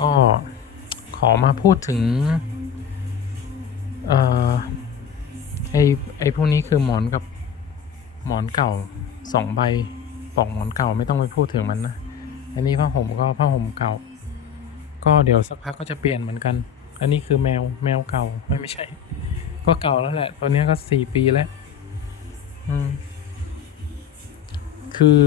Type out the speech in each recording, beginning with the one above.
ก็ขอมาพูดถึงเอ่อไอไอพวกนี้คือหมอนกับหมอนเก่าสองใบปลอกหมอนเก่าไม่ต้องไปพูดถึงมันนะ อันนี้ผ้าห่มก็ผ้าห่มเก่า ก็เดี๋ยวสักพักก็จะเปลี่ยนเหมือนกัน อันนี้คือแมวแมวเก่าไม่ไม่ใช่ ก็เก่าแล้วแหละ ตัวนี้ก็สี่ปีแล้ว อืม คือ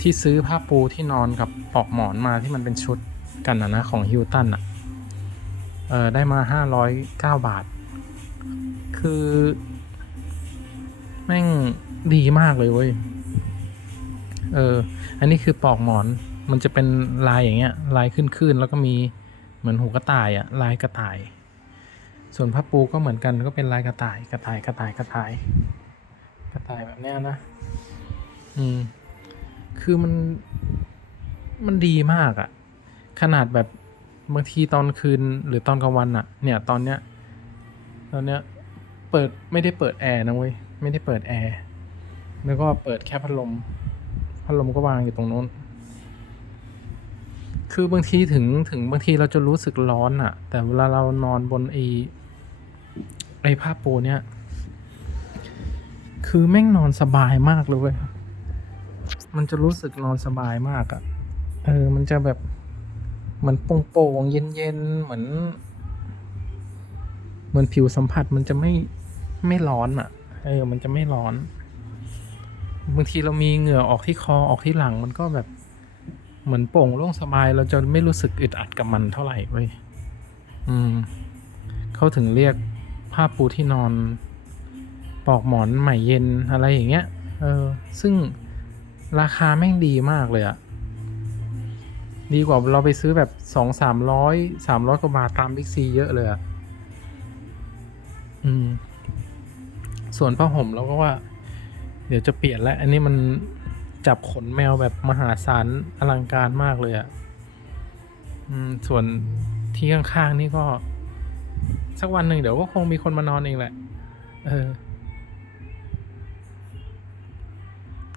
ที่ซื้อผ้าปูที่นอนกับปลอกหมอนมาที่มันเป็นชุด กันนะนะของฮิวตันอะเออได้มาห้าร้อยเก้าบาท คือ แม่งดีมากเลยเว้ย เออ อันนี้คือปลอกหมอน มันจะเป็นลายอย่างเงี้ย ลายขึ้นๆ แล้วก็มีเหมือนหูกระต่ายอะลายกระต่าย ส่วนผ้าปูก็เหมือนกันก็เป็นลายกระต่าย กระต่าย กระต่าย กระต่าย กระต่ายแบบเนี้ยนะ อืม คือมัน มันดีมากอะ ขนาดแบบบางทีตอนคืนหรือตอนกลางวันอะเนี่ยตอนเนี้ยตอนเนี้ยเปิดไม่ได้เปิดแอร์นะเว้ยไม่ได้เปิดแอร์แล้วก็เปิดแค่พัดลมพัดลมก็วางอยู่ตรงโน้น คือบางทีถึงถึงบางทีเราจะรู้สึกร้อนอะแต่เวลาเรานอนบนไอไอผ้าปูเนี่ย คือแม่งนอนสบายมากเลยเว้ยมันจะรู้สึกนอนสบายมากอะเออ มันจะแบบ มือนโปร่งๆเย็นๆเหมือนเหมือนผิวสัมผัสมันจะไม่ไม่ร้อนอะเออ มันจะไม่ร้อน บางทีเรามีเหงื่อออกที่คอออกที่หลัง มันก็แบบเหมือนโปร่งโล่งสบาย เราจะไม่รู้สึกอึดอัดกับมันเท่าไหร่เว้ย อืม เขาถึงเรียกผ้าปูที่นอนปลอกหมอนใหม่เย็นอะไรอย่างเงี้ย เออ ซึ่งราคาแม่งดีมากเลยอะ ดีกว่าเราไปซื้อแบบสองสามร้อยสามร้อยกว่าบาทตามบิ๊กซีเยอะเลยอะอืม ส่วนผ้าห่มเราก็ว่า เดี๋ยวจะเปลี่ยนแล้ว อันนี้มันจับขนแมวแบบมหาศาลอลังการมากเลยอะ่ะอืม ส่วนที่ข้างๆนี่ก็ สักวันหนึ่งเดี๋ยวก็คงมีคนมานอนเองแหละ เออ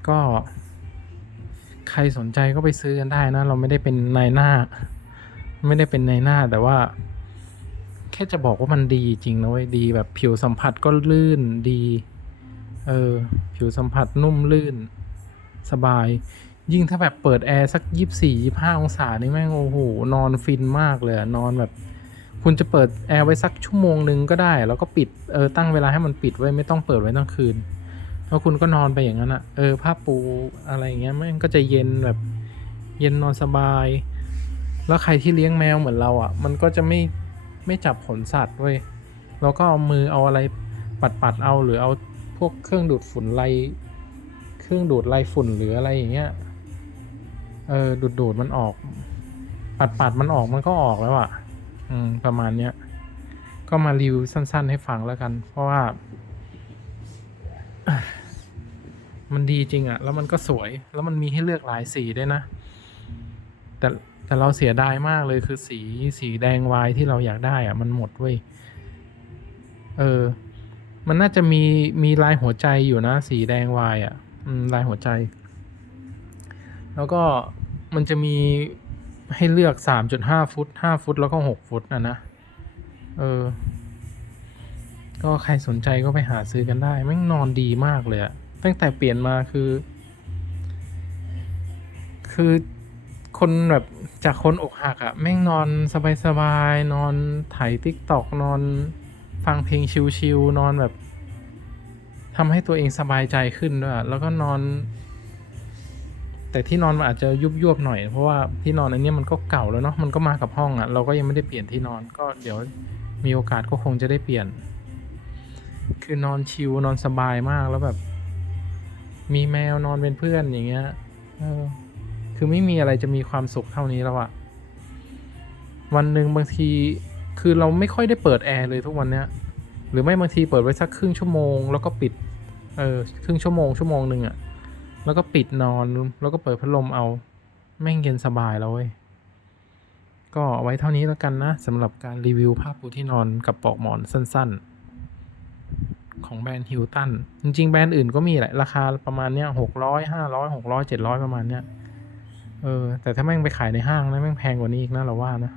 ก็ ใครสนใจก็ไปซื้อกันได้นะ เราไม่ได้เป็นนายหน้า ไม่ได้เป็นนายหน้าแต่ว่า แค่จะบอกว่ามันดีจริงนะเว้ยดีแบบผิวสัมผัสก็ลื่นดี เออ ผิวสัมผัสนุ่มลื่น สบาย ยิ่งถ้าแบบเปิดแอร์สักยี่สี่ยี่ห้าองศานี่แม่งโอ้โหนอนฟินมากเลยนอนแบบ คุณจะเปิดแอร์ไว้สักชั่วโมงหนึ่งก็ได้ แล้วก็ปิดเออตั้งเวลาให้มันปิดไว้ไม่ต้องเปิดไว้ทั้งคืน แล้วคุณก็นอนไปอย่างนั้นอะเออผ้าปูอะไรอย่างเงี้ยม่งก็จะเย็นแบบเย็นนอนสบาย แล้วใครที่เลี้ยงแมวเหมือนเราอะมันก็จะไม่ไม่จับขนสัตว์เว้ยเราก็เอามือเอาอะไรปัดปัดๆเอาหรือเอาพวกเครื่องดูดฝุ่นไลเครื่องดูดไลฝุ่นหรืออะไรอย่างเงี้ย เออดูดดูดมันออก ปัดปัดมันออกมันก็ออกแล้วอะ่ะ อืมประมาณเนี้ยก็มารีวิวสั้น ๆ ให้ฟังแล้วกัน เพราะว่า มันดีจริงอะแล้วมันก็สวย แล้วมันมีให้เลือกหลายสีด้วยนะ แต่แต่เราเสียดายมากเลยคือสีสีแดงวายที่เราอยากได้อะมันหมดเว้ย เออ มันน่าจะมีมีลายหัวใจอยู่นะ สีแดงวายอะ่ะอืมลายหัวใจ แล้วก็มันจะมีให้เลือกสามจุดห้าฟุตห้าฟุตแล้วก็หกฟุตนะนะ เออ ก็ใครสนใจก็ไปหาซื้อกันได้แม่งนอนดีมากเลยอะ ตั้งแต่เปลี่ยนมาคือ คือคนแบบจากคนอกหักอะแม่งนอนสบายๆนอนไถติ๊กตอกนอนฟังเพลงชิลๆนอนแบบทำให้ตัวเองสบายใจขึ้นด้วยอะแล้วก็นอน แต่ที่นอนมันอาจจะยุบยวบหน่อย เพราะว่าที่นอนอันนี้มันก็เก่าแล้วเนาะมันก็มากับห้องอะ่ะ เราก็ยังไม่ได้เปลี่ยนที่นอนก็เดี๋ยวมีโอกาสก็คงจะได้เปลี่ยน คือนอนชิลนอนสบายมากแล้วแบบ มีแมวนอนเป็นเพื่อนอย่างเงี้ยเออคือไม่มีอะไรจะมีความสุขเท่านี้แล้วอะวันหนึ่งบางทีคือเราไม่ค่อยได้เปิดแอร์เลยทุกวันเนี้ย หรือไม่บางทีเปิดไว้สักครึ่งชั่วโมงแล้วก็ปิด เออครึ่งชั่วโมงชั่วโมงหนึ่งอะแล้วก็ปิดนอนแล้วก็เปิดพัดลมเอา แม่งเย็นสบายแล้วเว้ยก็เอาไว้เท่านี้แล้วกันนะสำหรับการรีวิวผ้าปูที่นอนกับปลอกหมอนสั้น ๆ ของแบรนด์ฮิลตันจริง ๆ แบรนด์อื่นก็มีแหละ ราคาประมาณเนี้ยหกร้อยห้าร้อยหกร้อยเจ็ดร้อยประมาณเนี้ยเออแต่ถ้าแม่งไปขายในห้างนะแม่งแพงกว่านี้อีกนะเราว่านะ